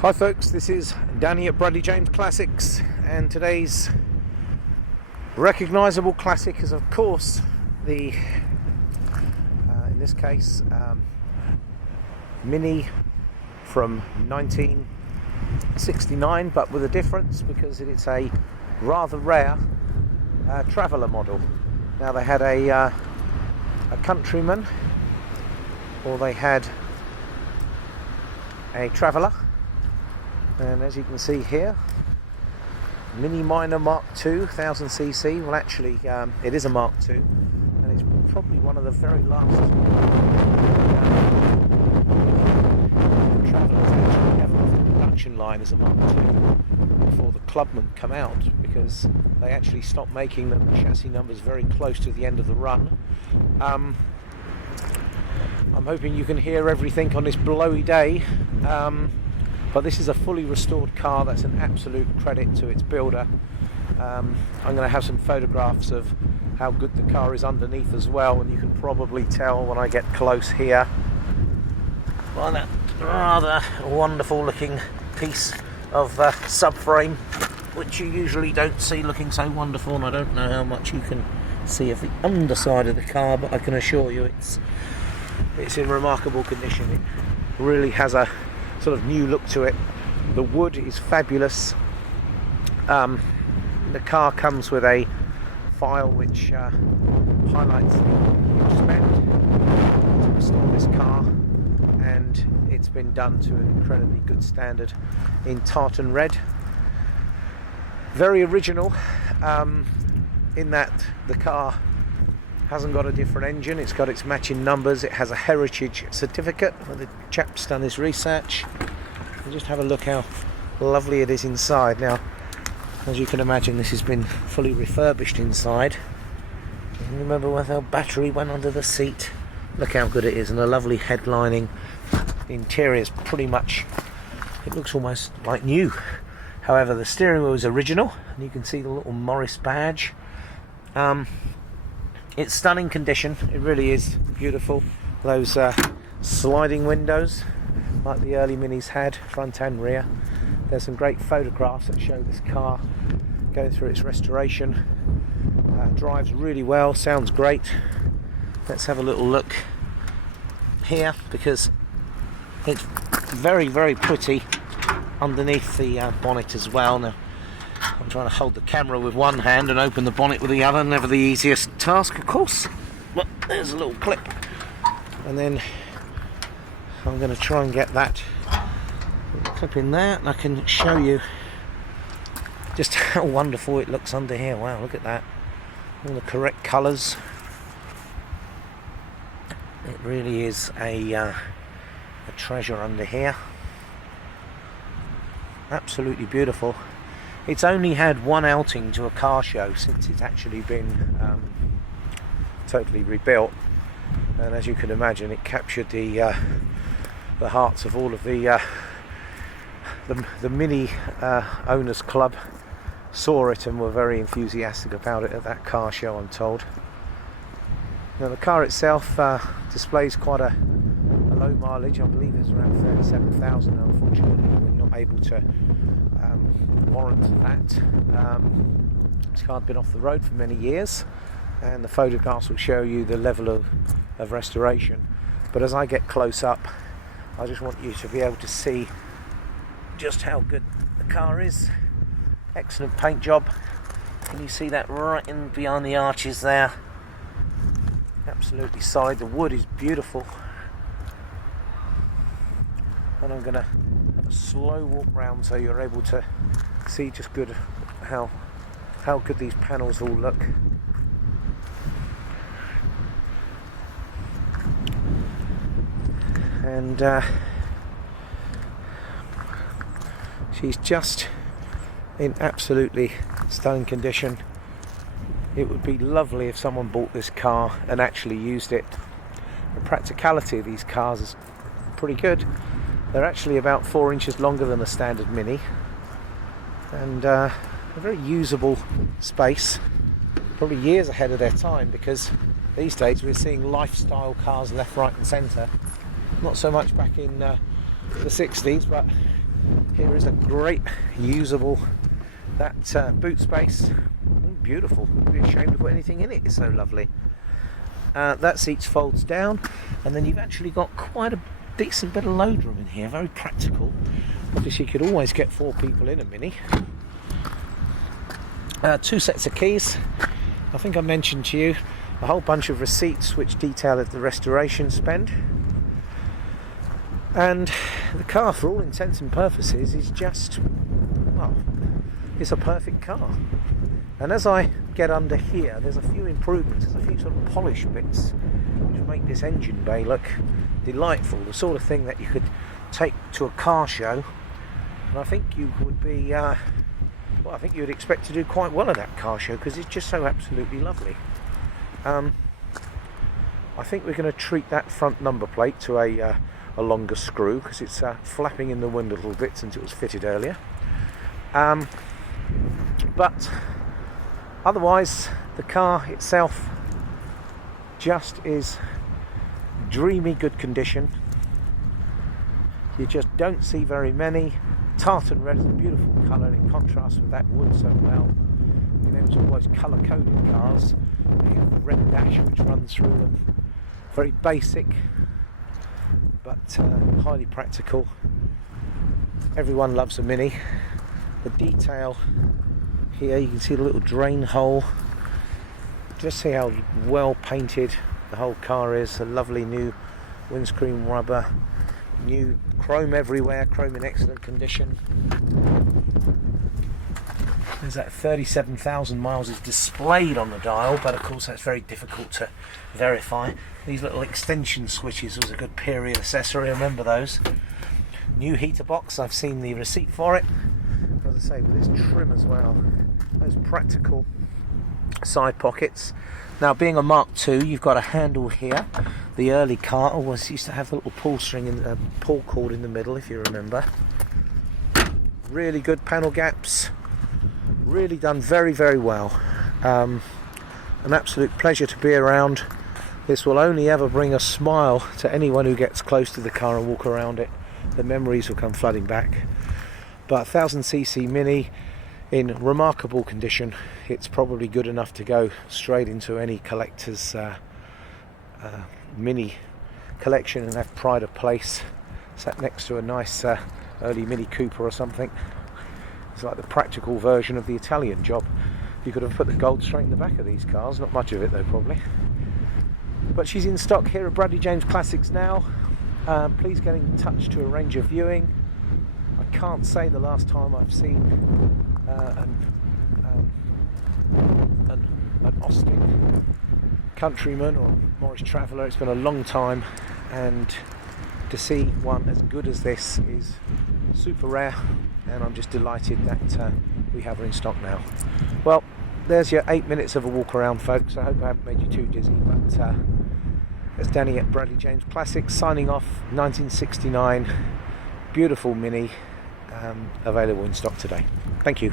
Hi folks, this is Danny at Bradley James Classics, and today's recognisable classic is of course the, in this case, Mini from 1969, but with a difference because it's a rather rare traveller model. Now they had a Countryman, or they had a Traveller. And as you can see here, Mini Minor Mark II 1000cc. Well, actually, it is a Mark II, and it's probably one of the very last Travellers actually ever off the production line as a Mark II before the Clubman come out, because they actually stopped making them chassis numbers very close to the end of the run. I'm hoping you can hear everything on this blowy day. But this is a fully restored car. That's an absolute credit to its builder. I'm going to have some photographs of how good the car is underneath as well, and you can probably tell when I get close here by that rather wonderful looking piece of subframe, which you usually don't see looking so wonderful, and I don't know how much you can see of the underside of the car, but I can assure you it's in remarkable condition. It really has a sort of new look to it. The wood is fabulous. The car comes with a file which highlights the huge spend to restore this car, and it's been done to an incredibly good standard in tartan red. Very original in that the car hasn't got a different engine, it's got its matching numbers, it has a heritage certificate where the chap's done his research. And just have a look how lovely it is inside. Now, as you can imagine, this has been fully refurbished inside. And remember when the battery went under the seat? Look how good it is, and a lovely headlining. The interior is pretty much, it looks almost like new. However, the steering wheel is original, and you can see the little Morris badge. It's stunning condition, it really is beautiful. Those sliding windows, like the early Minis had, front and rear. There's some great photographs that show this car going through its restoration. Drives really well, sounds great. Let's have a little look here, because it's very, very pretty underneath the bonnet as well. Now, I'm trying to hold the camera with one hand and open the bonnet with the other, never the easiest task, of course. But there's a little clip, and then I'm going to try and get that clip in there, and I can show you just how wonderful it looks under here. Wow, look at that, all the correct colours. It really is a treasure under here. Absolutely beautiful. It's only had one outing to a car show since it's actually been totally rebuilt, and as you can imagine, it captured the hearts of all of the Mini owners club. Saw it and were very enthusiastic about it at that car show, I'm told. Now the car itself displays quite a low mileage. I believe it's around 37,000. Unfortunately, we're not able to warrant that. This car's been off the road for many years, and the photographs will show you the level of restoration. But as I get close up, I just want you to be able to see just how good the car is. Excellent paint job. Can you see that right in behind the arches there? Absolutely solid. The wood is beautiful. And I'm going to have a slow walk round so you're able to see just good how good these panels all look. And she's just in absolutely stunning condition. It would be lovely if someone bought this car and actually used it. The practicality of these cars is pretty good. They're actually about 4 inches longer than a standard Mini, and a very usable space, probably years ahead of their time, because these days we're seeing lifestyle cars left, right and centre. Not so much back in the 60s, but Here is a great usable boot space. Beautiful. I'd be ashamed to put anything in it. It's so lovely. That seat folds down, and then you've actually got quite a decent bit of load room in here. Very practical. Obviously, you could always get 4 people in a Mini. 2 sets of keys. I think I mentioned to you a whole bunch of receipts which detail the restoration spend. And the car, for all intents and purposes, is just, well, it's a perfect car. And as I get under here, there's a few improvements, there's a few sort of polish bits which make this engine bay look delightful, the sort of thing that you could take to a car show, and I think you would be, well, I think you would expect to do quite well at that car show, because it's just so absolutely lovely. I think we're going to treat that front number plate to a longer screw, because it's flapping in the wind a little bit since it was fitted earlier. But otherwise, the car itself just is dreamy good condition. You just don't see very many. Tartan red is a beautiful colour, and it contrasts with that wood so well. You know, it's always colour-coded cars. They have the red dash which runs through them. Very basic, but highly practical. Everyone loves a Mini. The detail here, you can see the little drain hole. Just see how well painted the whole car is. A lovely new windscreen rubber, new chrome everywhere, chrome in excellent condition. There's that 37,000 miles is displayed on the dial, but of course that's very difficult to verify. These little extension switches was a good period accessory, remember those. New heater box, I've seen the receipt for it. As I say, with this trim as well, those practical side pockets. Now, being a Mark II, you've got a handle here. The early car always used to have a little pull string and a pull cord in the middle, if you remember. Really good panel gaps. Really done very, very well. An absolute pleasure to be around. This will only ever bring a smile to anyone who gets close to the car and walk around it. The memories will come flooding back. But 1000cc Mini in remarkable condition. It's probably good enough to go straight into any collector's Mini collection and have pride of place. Sat next to a nice early Mini Cooper or something. It's like the practical version of the Italian job. You could have put the gold straight in the back of these cars. Not much of it though, probably. But she's in stock here at Bradley James Classics now. Please get in touch to arrange a viewing. I can't say the last time I've seen an Austin Countryman or Morris Traveller. It's been a long time, and to see one as good as this is super rare, and I'm just delighted that we have her in stock now. Well, there's your 8 minutes of a walk around, folks. I hope I haven't made you too dizzy, but it's Danny at Bradley James Classics signing off. 1969 beautiful Mini, available in stock today. Thank you.